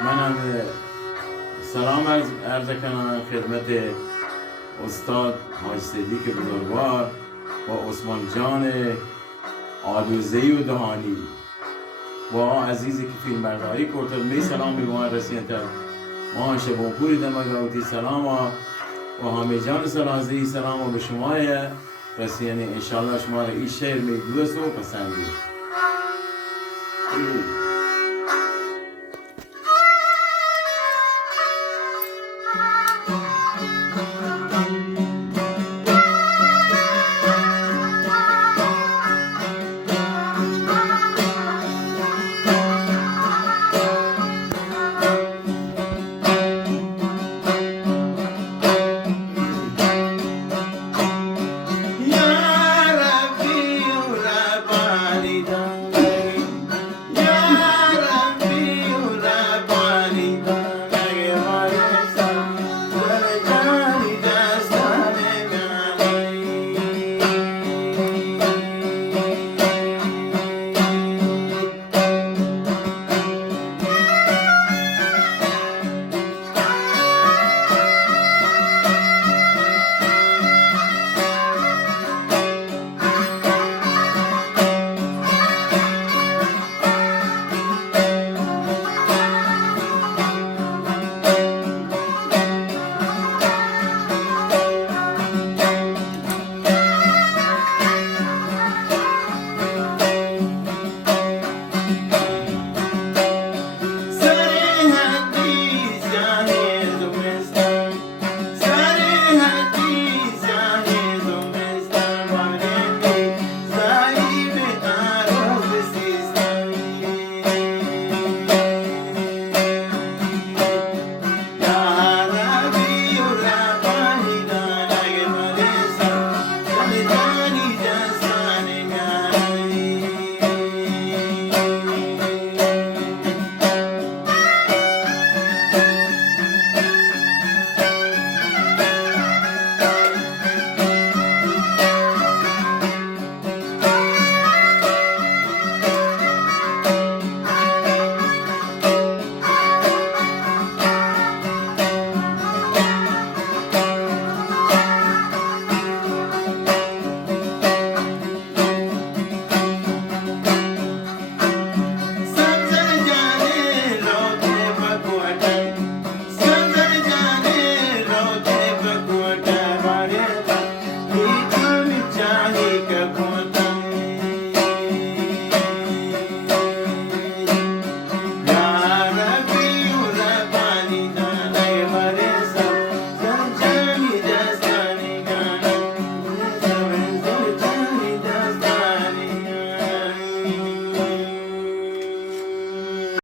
منم سلام عرض کنم خدمت استاد حاج صدیق بزرگوار و عثمان جان آدوزهی و دهانی و عزیزی که فیلم برداری کرد می سلام به ما رسیدن ما شبانپوری دمگاوتی سلام و همه جان سرازی سلام و به شما رسیدن انشاءالله شما را این شعر می دوست و پسندید